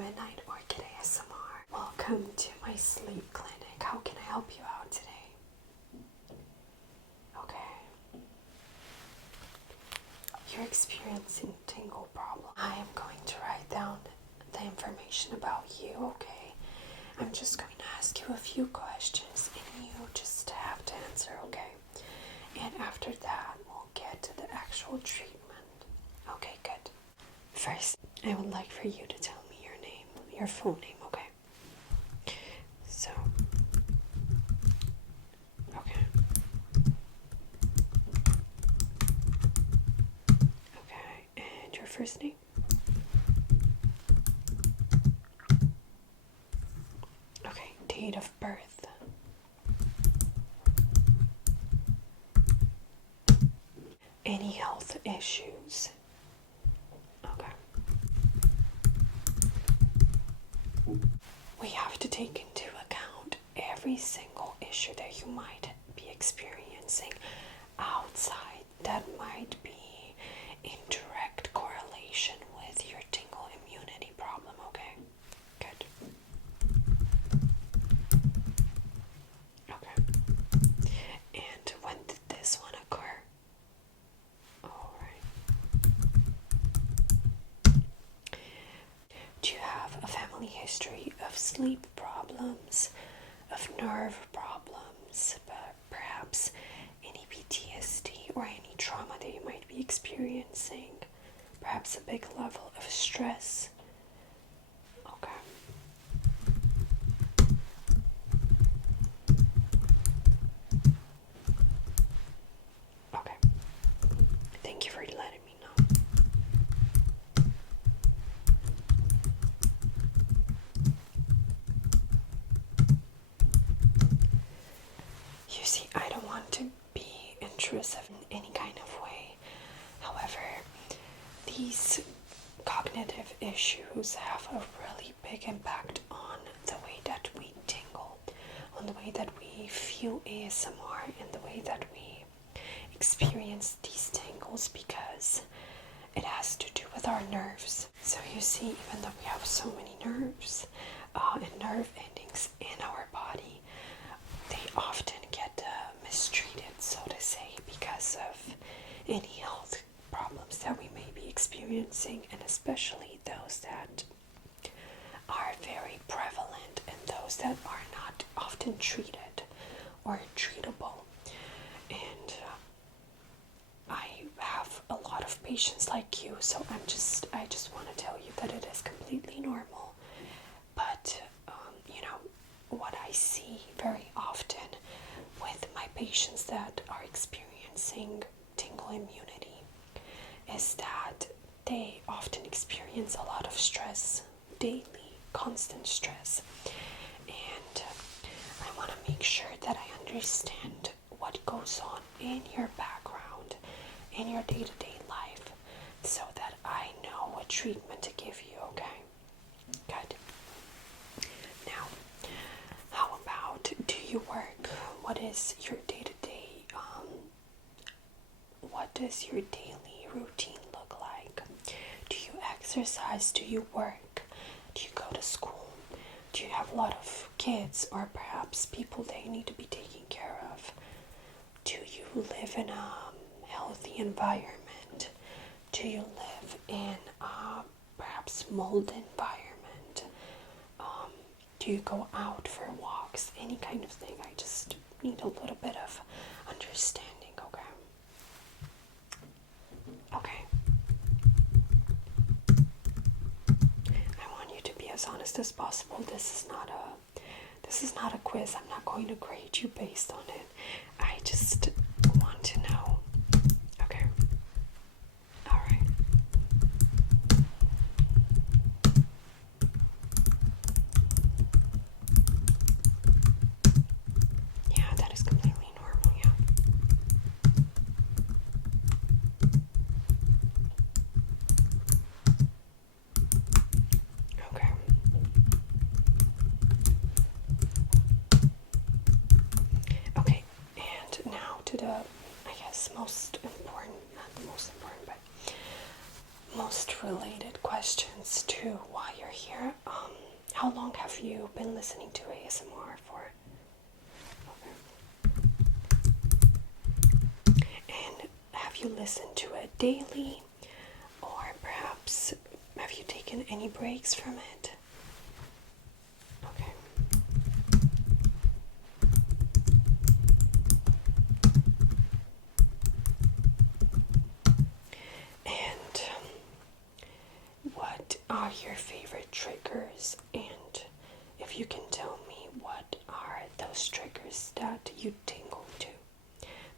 Midnight Orchid ASMR. Welcome to my sleep clinic. How can I help you out today? Okay. You're experiencing tingle problem. I am going to write down the information about you, okay? I'm just going to ask you a few questions and you just have to answer, okay? And after that, we'll get to the actual treatment. Okay, good. First, I would like for you to tell me your name, your full name, okay? So, okay. Okay, and your first name? Okay, date of birth. Any health issues? Okay. We have to take into account every single issue that you might be experiencing outside that might be in direct correlation with your tingle immunity problem, okay? Good. Okay. And when did this one occur? Do you have a family history of sleep problems, of nerve problems, but perhaps any PTSD or any trauma that you might be experiencing? Perhaps a big level of stress? Okay. Okay. Thank you for letting me know. You see, I don't want to be intrusive in any kind of way. However, these cognitive issues have a really big impact on the way that we tingle, on the way that we feel ASMR, and the way that we experience these tingles, because it has to do with our nerves. So you see, even though we have so many nerves and nerve endings in our body, they often get mistreated, so to say, because of any health problems that we may be experiencing, and especially those that are very prevalent and those that are not often treated or treatable. And I have a lot of patients like you, so I just want to tell you that it is completely normal. But what I see very often with my patients that are experiencing tingle immunity is that they often experience a lot of stress daily, constant stress. And I want to make sure that I understand what goes on in your background, in your day-to-day life, so that I know what treatment to give you, okay? Good. Now, how about, do you work? What is your day-to-day, what does your daily routine look like? Do you exercise? Do you work? Do you go to school? Do you have a lot of kids or perhaps people that you need to be taking care of? Do you live in a healthy environment? Do you live in a perhaps mold environment? Do you go out for walks? Any kind of thing. I just need a little bit of understanding, okay? Okay. I want you to be as honest as possible. This is not a quiz. I'm not going to grade you based on it. I just want to know. Okay. All right. Yeah, that is completely normal, yeah. Okay. Okay, and now to the, I guess, most important, not the most important, but most related question questions too while you're here. How long have you been listening to ASMR for? Okay. And have you listened to it daily? Or perhaps have you taken any breaks from it? Okay. And what are your favorite triggers? And if you can tell me what are those triggers that you tingle to?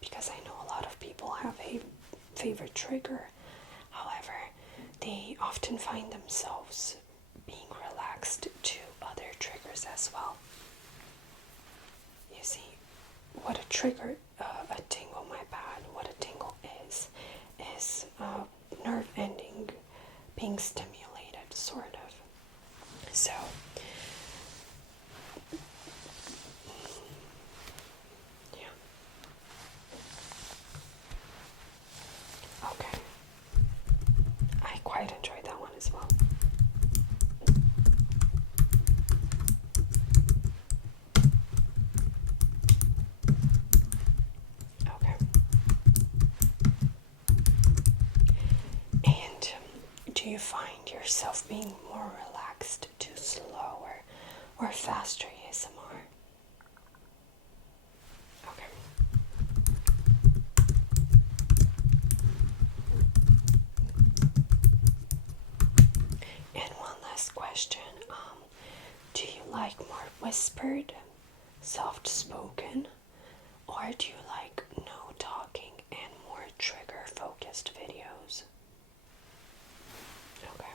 Because I know a lot of people have a favorite trigger. However, they often find themselves being relaxed to other triggers as well. You see, what a trigger, a tingle, my bad, what a tingle is nerve ending being stimulated, sort of. So, yeah. Okay. I quite enjoyed that one as well. Okay. And do you find yourself being more relaxed to slower or faster ASMR? Okay. And one last question. Do you like more whispered, soft spoken, or do you like no talking and more trigger focused videos? Okay.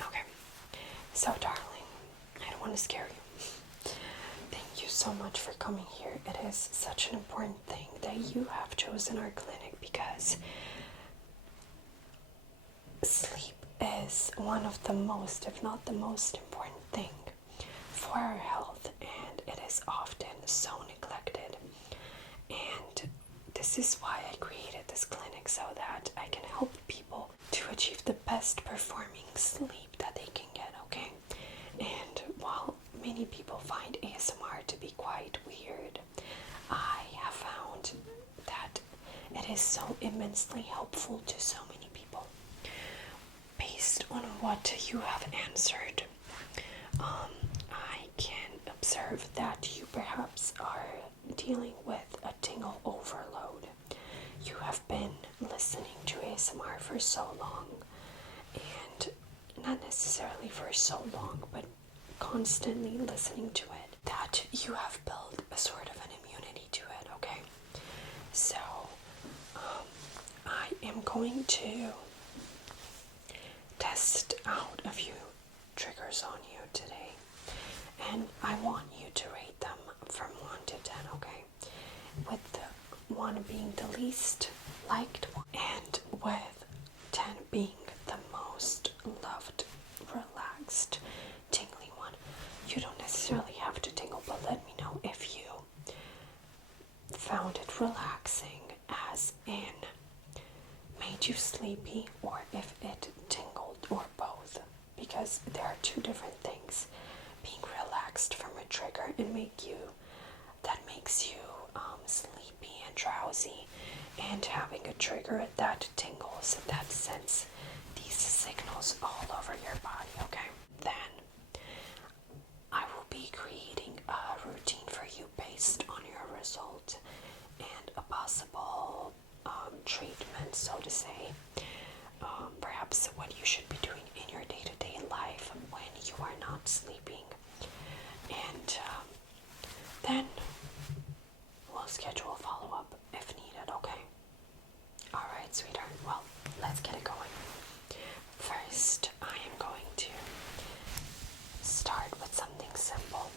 Okay. So, darling, I don't want to scare you. Thank you so much for coming here. It is such an important thing that you have chosen our clinic because sleep is one of the most, if not the most important thing for our health, and it is often so neglected. And this is why I created this clinic, so that I can help people to achieve the best performing sleep that they can get, okay? And while many people find ASMR to be quite weird, I have found that it is so immensely helpful to so many people. Based on what you have answered, I can observe that you perhaps are dealing with a tingle overload. You have been listening to ASMR for so long, and not necessarily for so long, but constantly listening to it, that you have built a sort of an immunity to it, okay? So, I am going to test out a few triggers on you today, and I want you to rate them from 1 to 10, okay? With the 1 being the least liked one, and with 10 being the most loved, relaxed, tingly one. You don't necessarily have to tingle, but let me know if you found it relaxing, as in made you sleepy, or if it tingled, or both, because there are 2 different things. Being relaxed from a trigger and makes you sleepy and drowsy, and having a trigger that tingles, that sends these signals all over your body, okay? Then I will be creating a routine for you based on your result and a possible treatment, so to say. Perhaps what you should be doing in your day-to-day life when you are not sleeping. And then we'll schedule a follow-up if needed, okay? Alright, sweetheart. Well, let's get it going. First, I am going to start with something simple.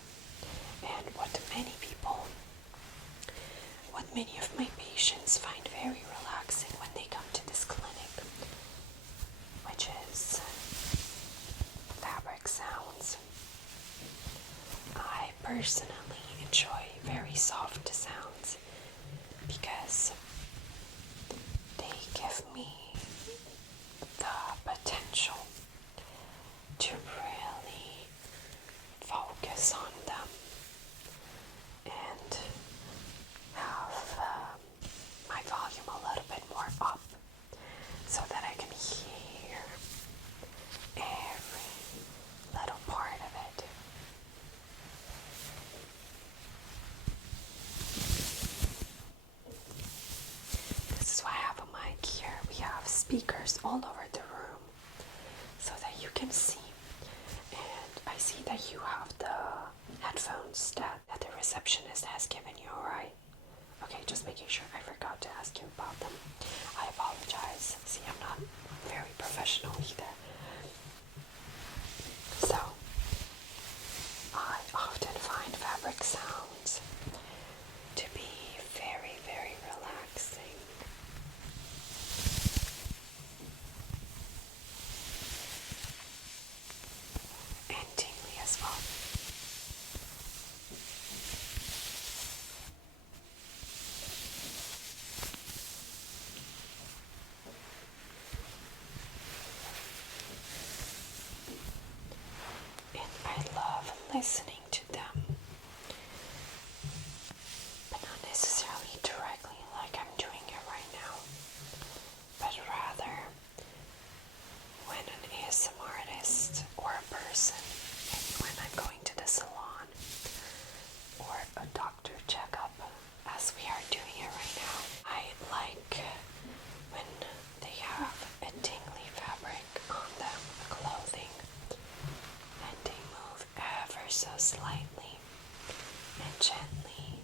And what many of my patients find very relaxing when they come to this clinic, which is fabric sounds. I personally enjoy very soft sounds because they give me the potential to really focus on them and have my volume a little bit more up so that I can hear every little part of it. This is why I have a mic here. We have speakers all over the room so that you can see. And I see that you have the headphones that the receptionist has given you, alright? Okay, just making sure. I forgot to ask you about them. I apologize. See, I'm not very professional either. So, I often find fabric sounds to be very, very relaxing. And tingly as well. And I love listening to them, but not necessarily directly like I'm doing it right now, but rather when an ASMR artist or a person, maybe when I'm going to the salon or a doctor checkup, as we are doing it right now, I like when they have a tingly fabric on them, clothing, and they move ever so slightly and gently,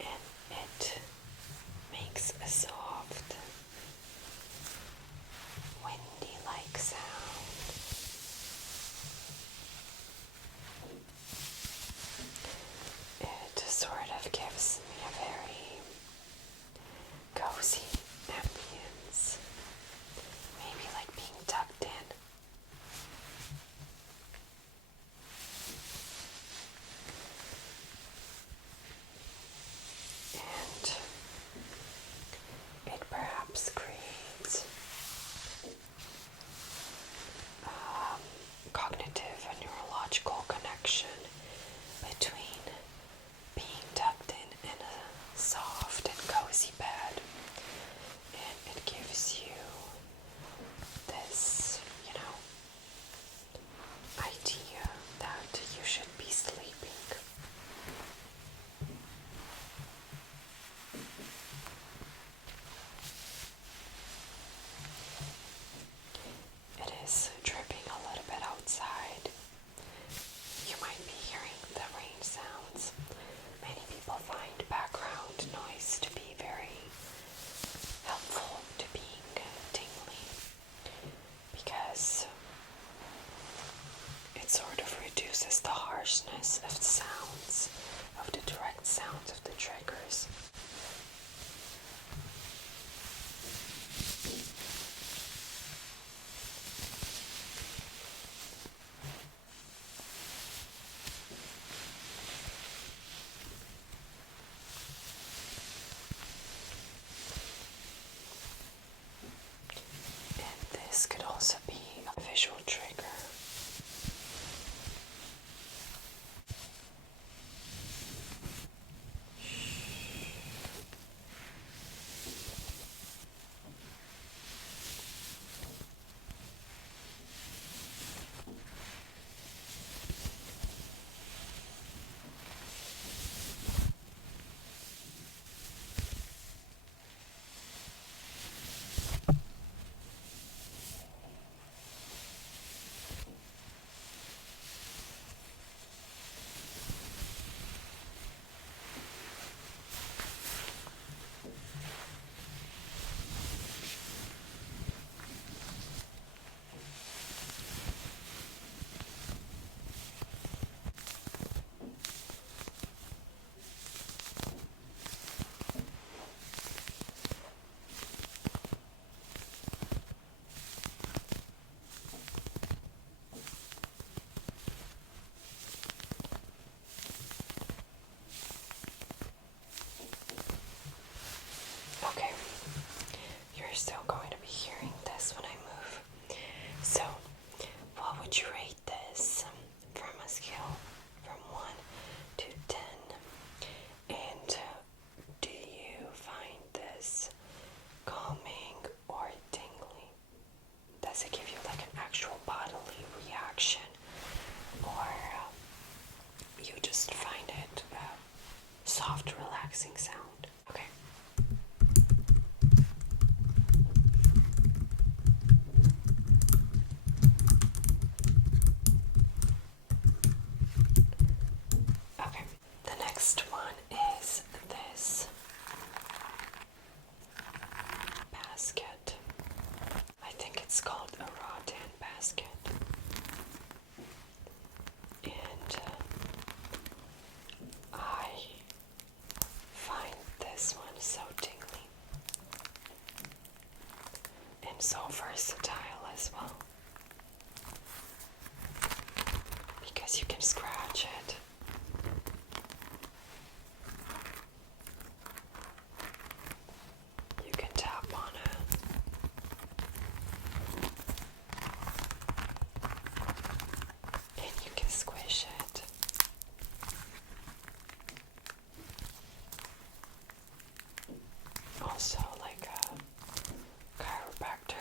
and it makes a soft, windy-like sound. It sort of gives me a very cozy ambience, maybe like being tucked in. And it perhaps creates cognitive and neurological connection between being tucked in a relaxing sound. Okay. Okay. The next one is this basket. I think it's called a rattan basket. And I find this one so tingly and so versatile as well, because you can scratch it. You can tap on it. And you can squish it. Also like a chiropractor.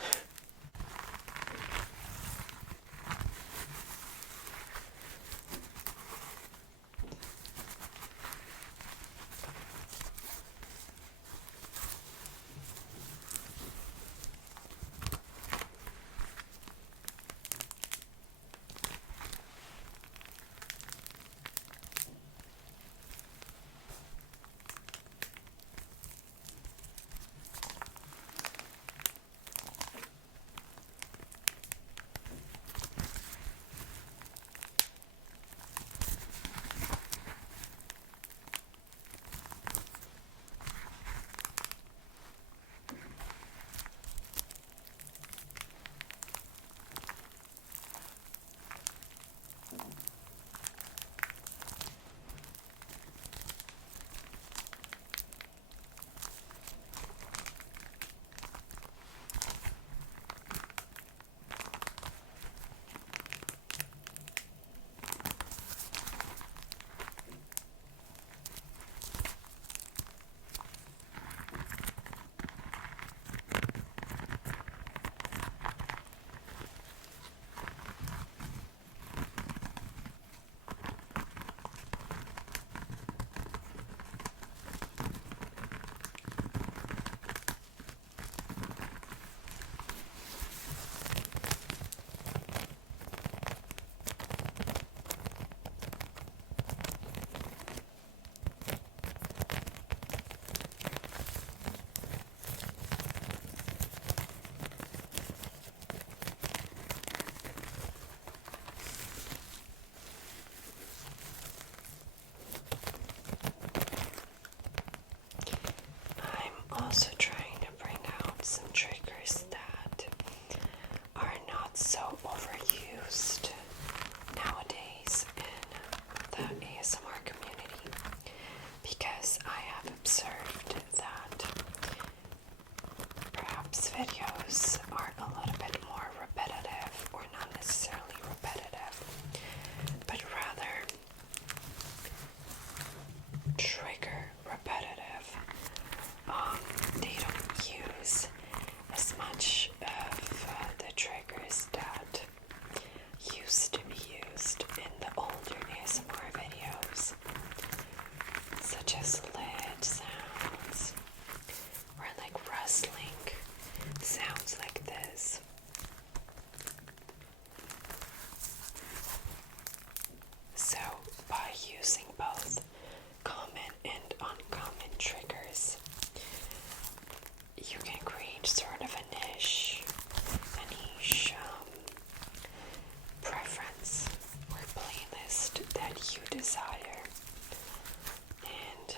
Also trying to bring out some triggers that are not so overused nowadays in the ASMR community, because I have observed that perhaps videos are a little bit more repetitive, or not necessarily repetitive, but rather trigger repetitive. They don't use as much of the triggers that used to be used in the older ASMR videos, such as lid sounds or like rustling sounds like this. So by using both common and uncommon triggers, you can create sort of a niche preference or playlist that you desire, and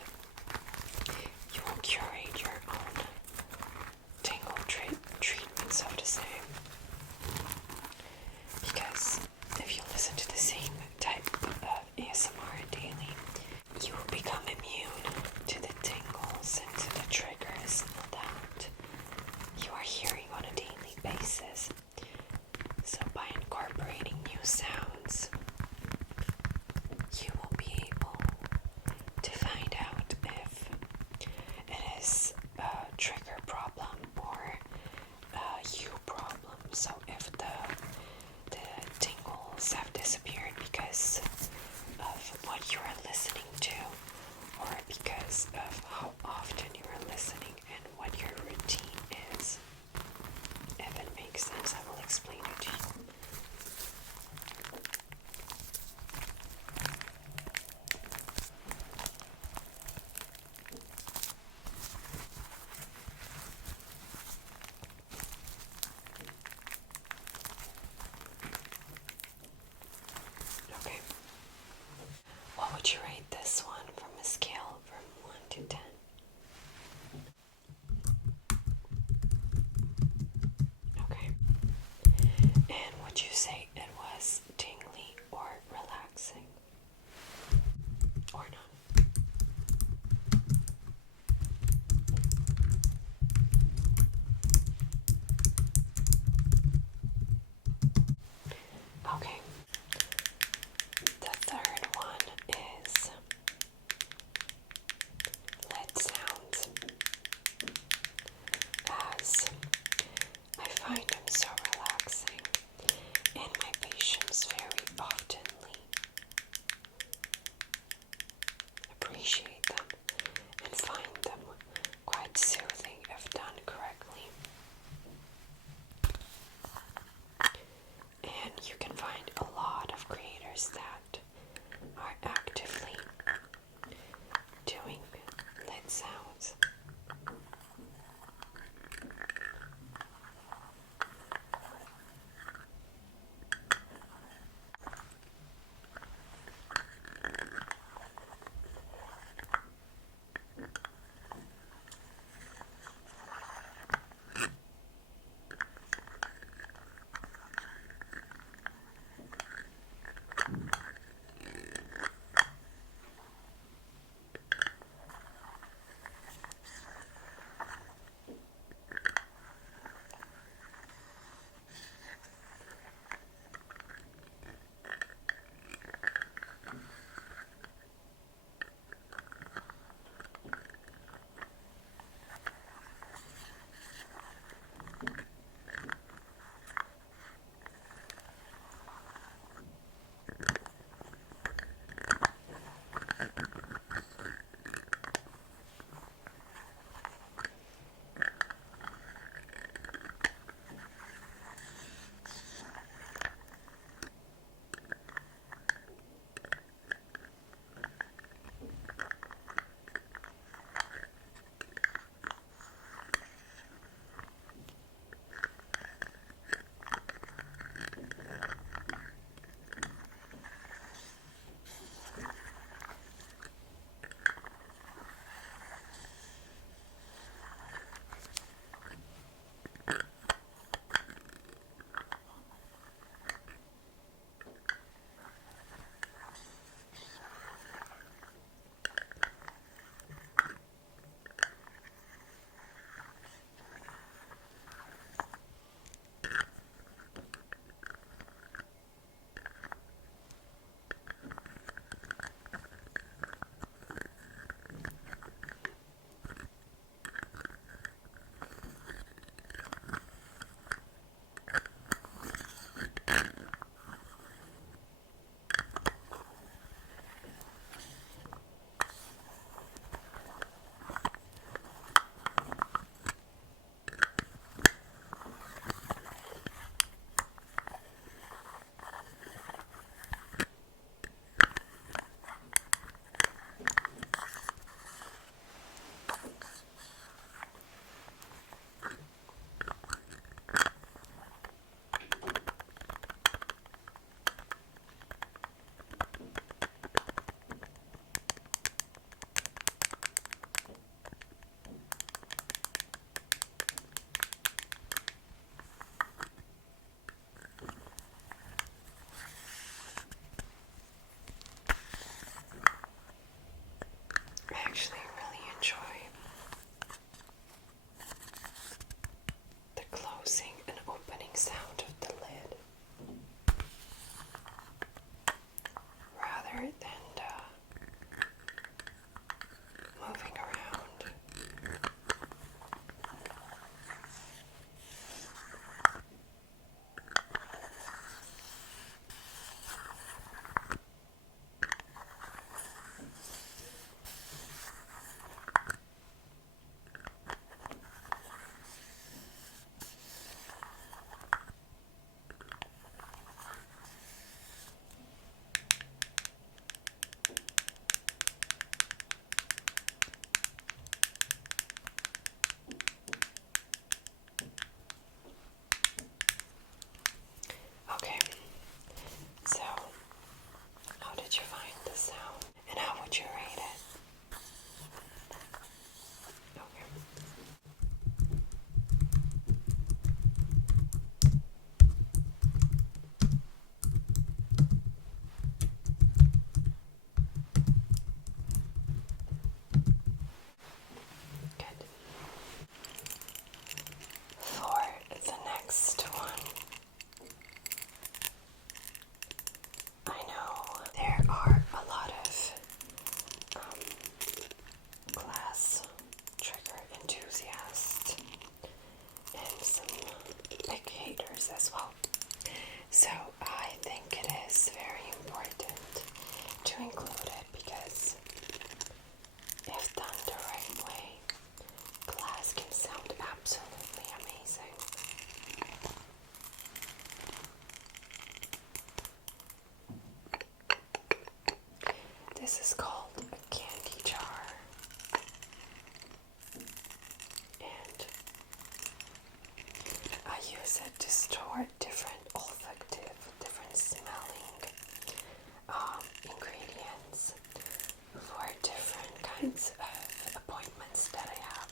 kinds of appointments that I have.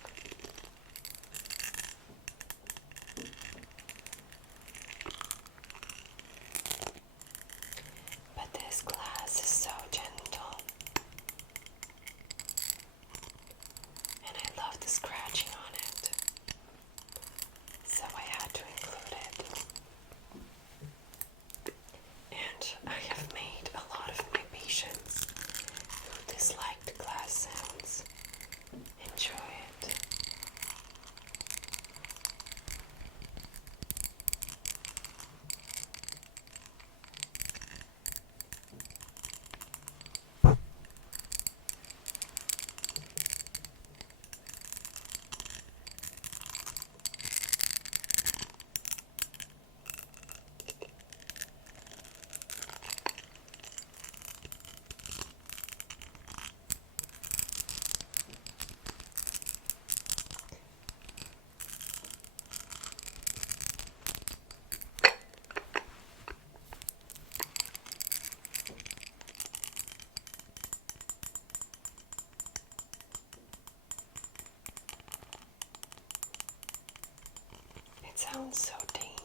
But this glass is so gentle, and I love the scratching on it, so I had to include it. And I have made a lot of my patients who disliked glass sounds enjoy it. It sounds so dainty.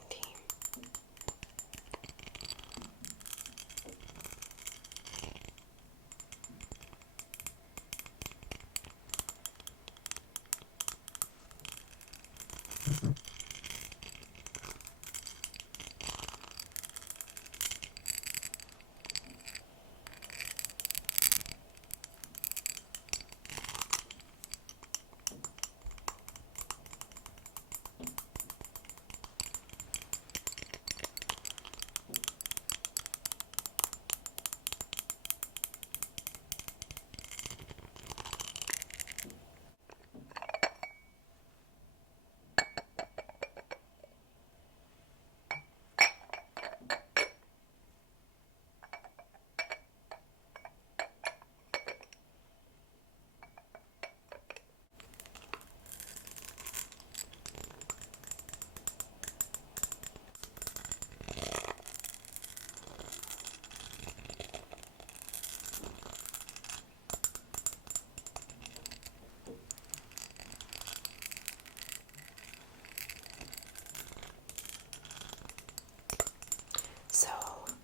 So,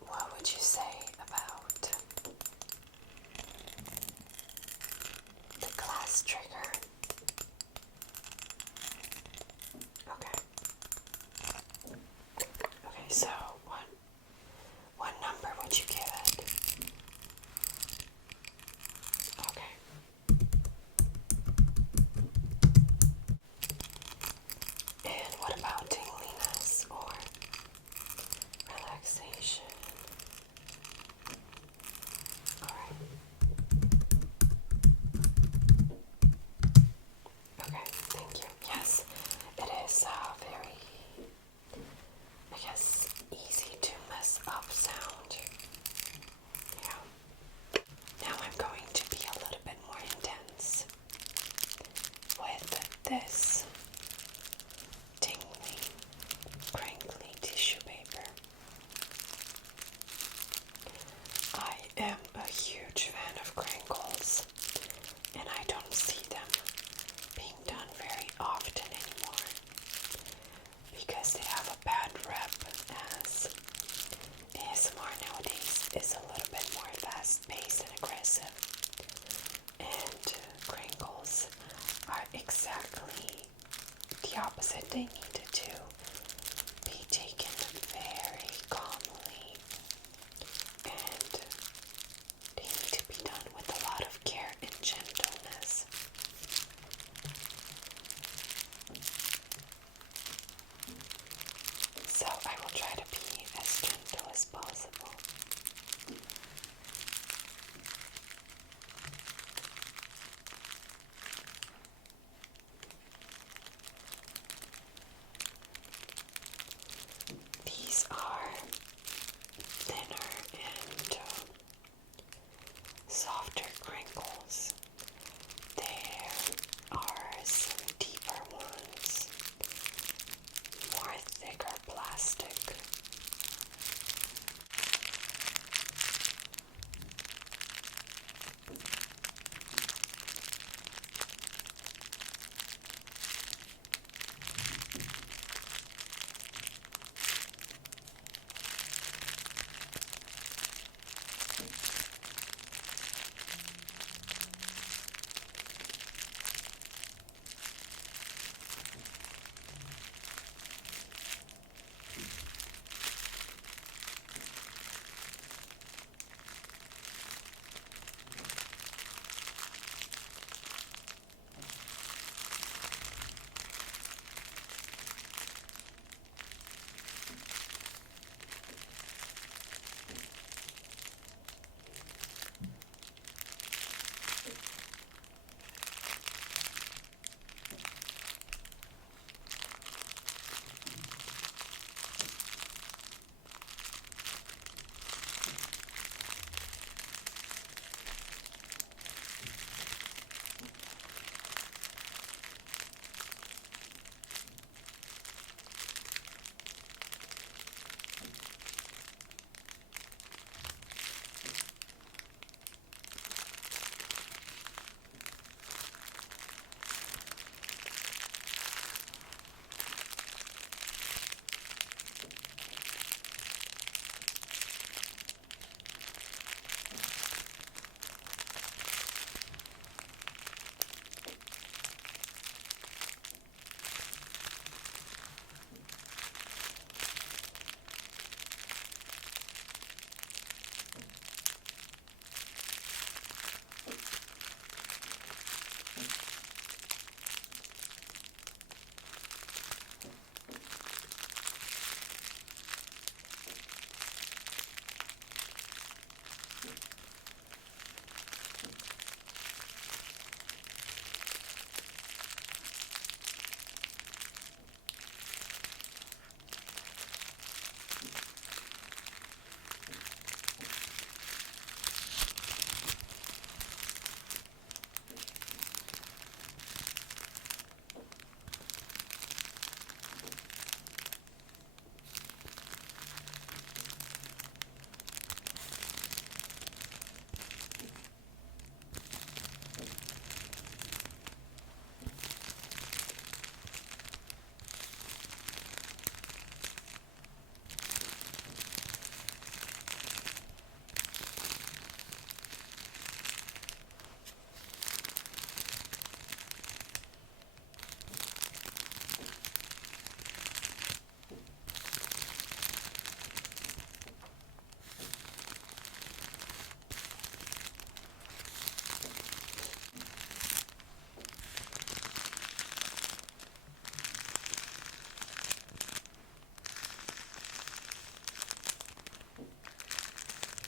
what would you say about the glass trigger? Okay. Okay, so what number would you give it? Okay. And what about tingliness or relaxation? Alright. Okay, thank you. Yes, it is very, I guess, easy to mess up sound. Yeah. Now I'm going to be a little bit more intense with this tingly, crinkly tissue paper. I am a huge fan of crinkles, and I don't see them being done very often anymore because they have a bad rep, as ASMR nowadays is a little bit more fast-paced and aggressive, and crinkles are exactly the opposite. They needed to be taken very calmly, and they need to be done with a lot of care and gentleness. So I will try to be as gentle as possible.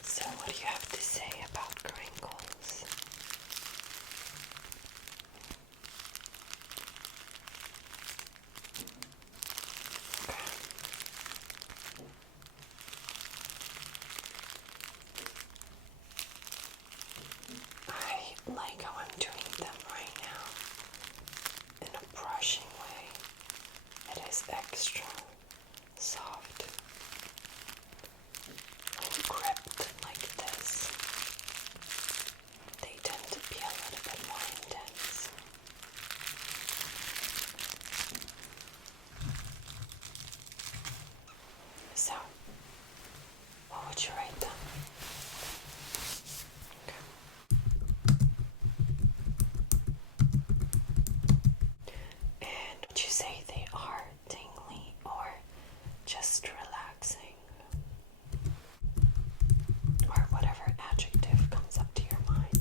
So what do you have to say about crinkles? I like how I'm doing them right now in a brushing way. It is extra soft. When gripped like this, they tend to be a little bit more intense. So, what would you rate them? And would you say they are tingly or just relaxing? Or whatever adjective comes up to your mind.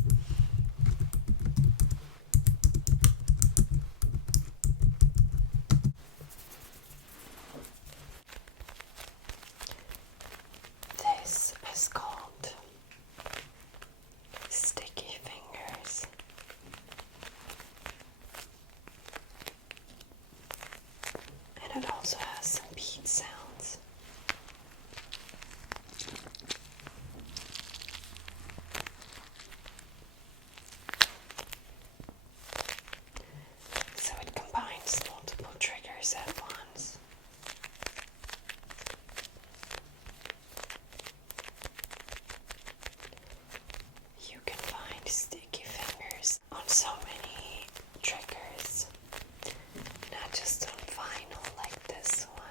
This is called Sticky Fingers. And it also has some beat sounds. So it combines multiple triggers at once. You can find sticky fingers on so many triggers, not just on vinyl like this one.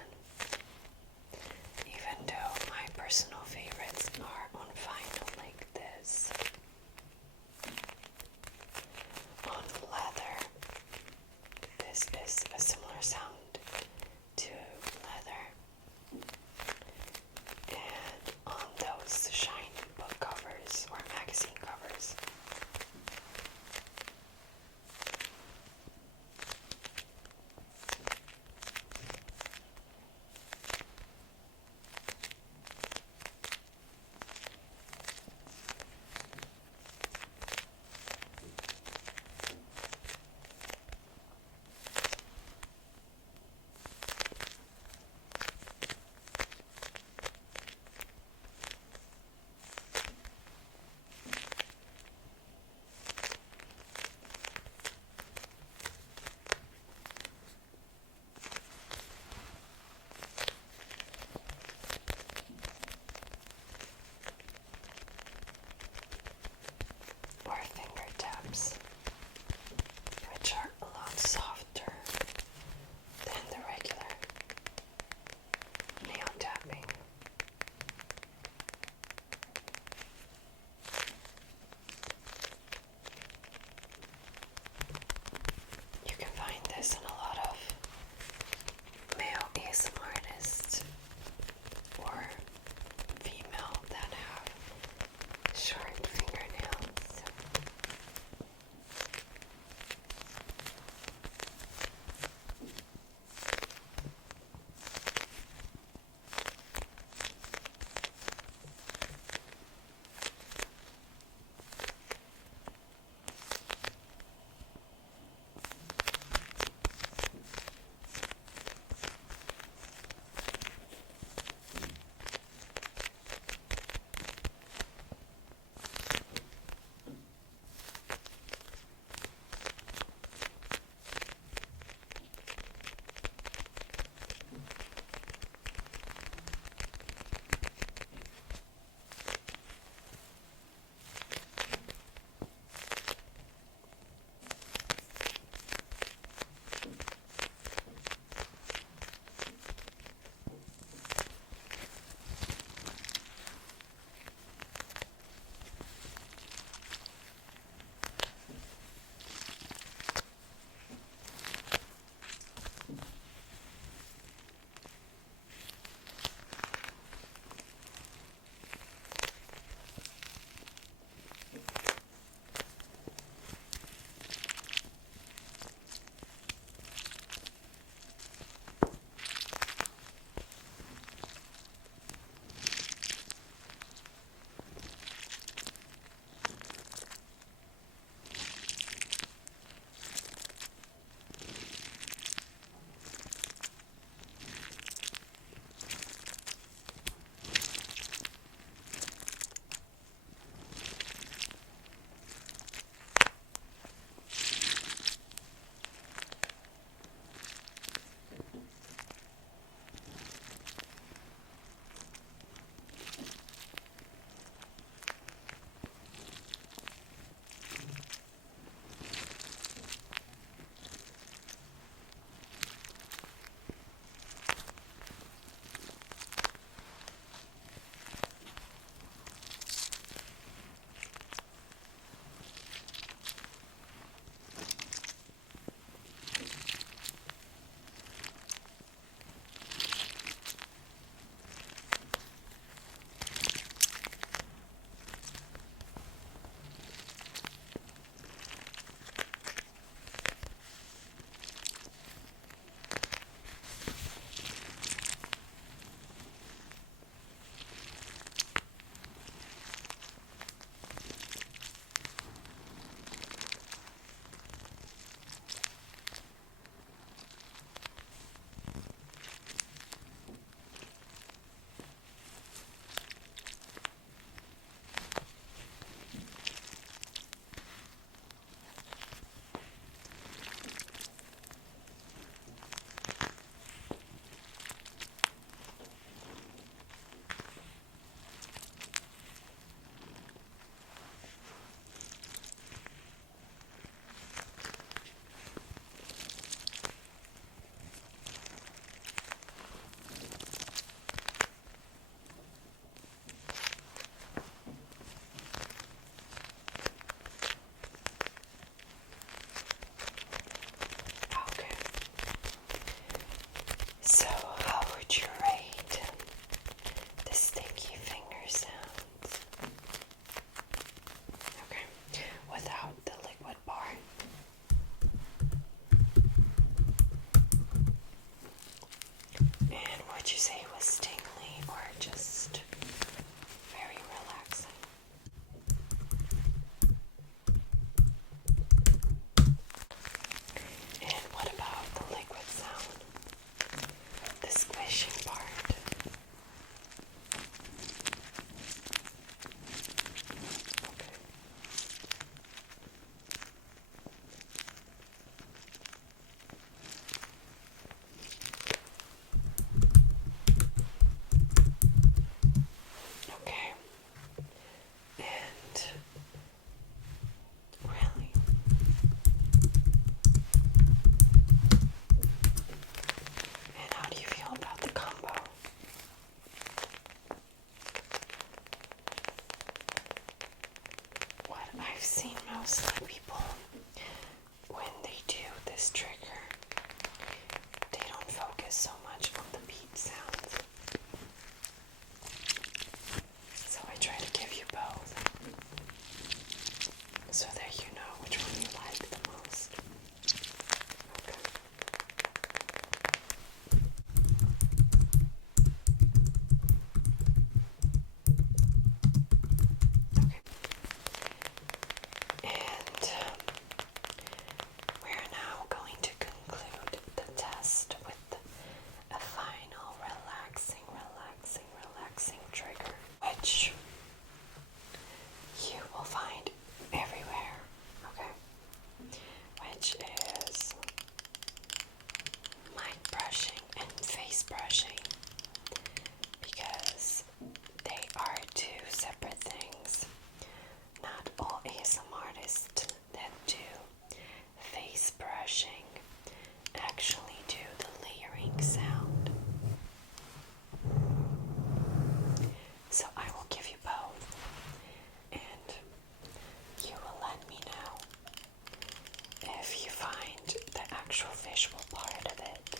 if you find the actual visual part of it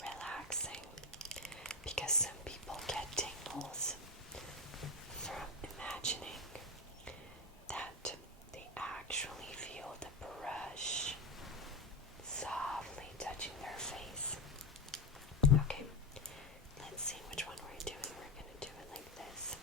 relaxing, because some people get tingles from imagining that they actually feel the brush softly touching their face. Okay, let's see which one we're doing. We're going to do it like this.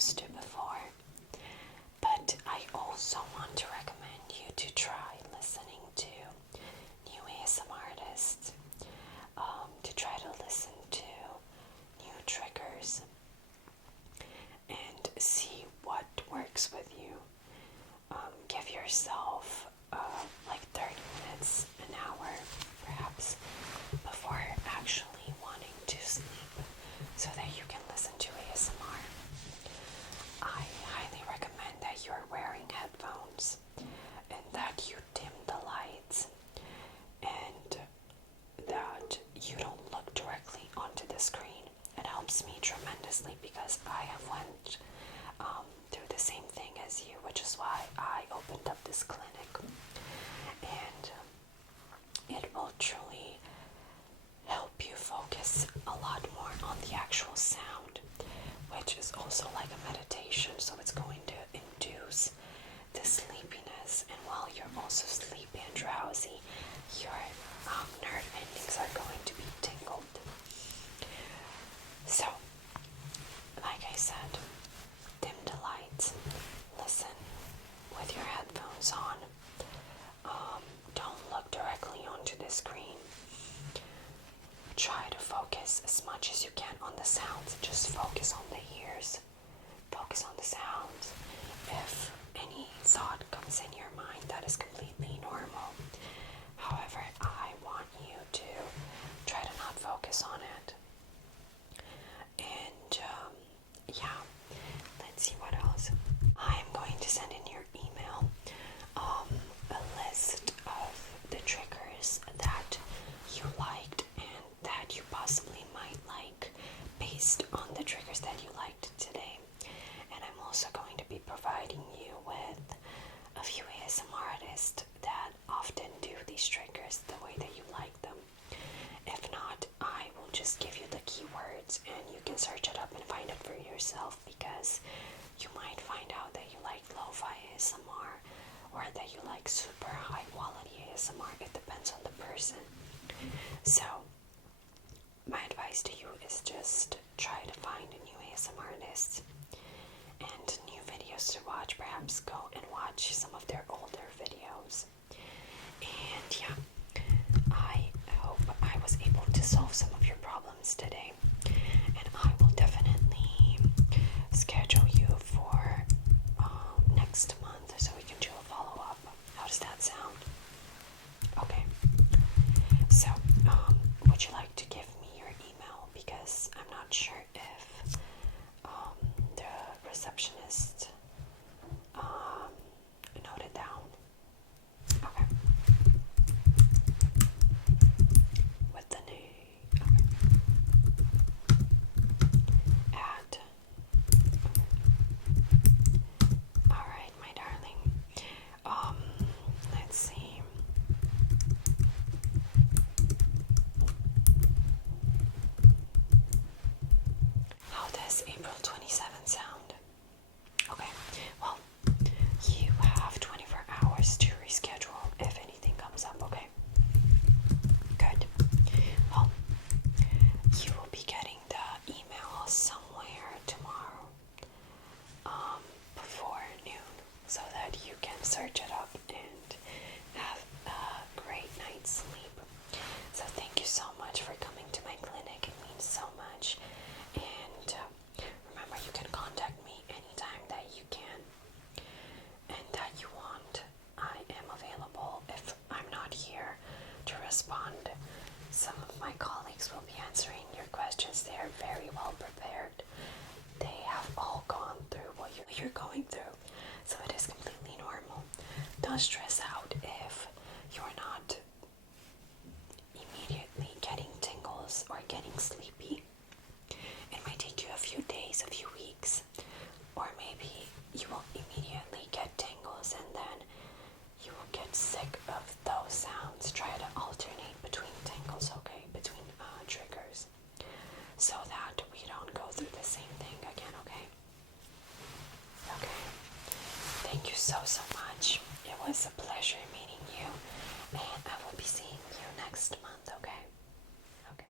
used to before. But I also want to recommend you to try listening to new ASMR artists, to try to listen to new triggers and see what works with you. Give yourself like 30 minutes, an hour perhaps, before actually wanting to sleep so that you can listen to ASMR. I highly recommend that you're wearing headphones and that you dim the lights and that you don't look directly onto the screen. It helps me tremendously because I have went through the same thing as you, which is why I opened up this clinic. And it will truly help you focus a lot more on the actual sound, which is also like a meditation, so it's going to induce the sleepiness, and while you're also sleepy and drowsy, your nerve endings are going to be tingled. So, like I said, dim the lights, listen with your headphones on, don't look directly onto the screen. Try to focus as much as you can on the sounds. Just focus on the ears. Focus on the sounds. If any thought comes in your mind, that is completely normal. However, I want you to try to not focus on it. And yeah, let's see what else. I'm going to send in your email a list of the triggers that you liked and that you possibly might like based on the triggers that you liked today. And I'm also going to be providing you with a few ASMR artists that often do these triggers the way that you like them. If not, I will just give you the keywords and you can search it up and find it for yourself, because you might find out that you like lo-fi ASMR or that you like super high quality ASMR. It depends on the person. So my advice to you is just try to find a new ASMR artist and new videos to watch. Perhaps go and watch some of their older videos. And yeah, I hope I was able to solve some of your problems today, and I will definitely schedule you for next month so we can do a follow-up. How does that sound? Okay. So, would you like to give me your email? Because I'm not sure if the receptionist noted down. Okay. With the name. Okay. At. Alright, my darling. Let's see. How does April 27th sound? Okay, well, you have 24 hours to reschedule if anything comes up, okay? Good. Well, you will be getting the email somewhere tomorrow, before noon, so that you can search it up and have a great night's sleep. So thank you so much for coming to my clinic. It means so much. And remember, you can contact me anytime that you can and that you want. I am available. If I'm not here to respond, some of my colleagues will be answering your questions. They are very well prepared. They have all gone through what you're going through, so it is completely normal. Don't stress out if you're not immediately getting tingles or getting sleepy. It might take you a few days, a few weeks, or maybe you will immediately get tingles and then you will get sick of those sounds. Try to alternate between tingles, okay? Between triggers, so that we don't go through the same thing again, okay? Okay. Thank you so much. It was a pleasure meeting you, and I will be seeing you next month.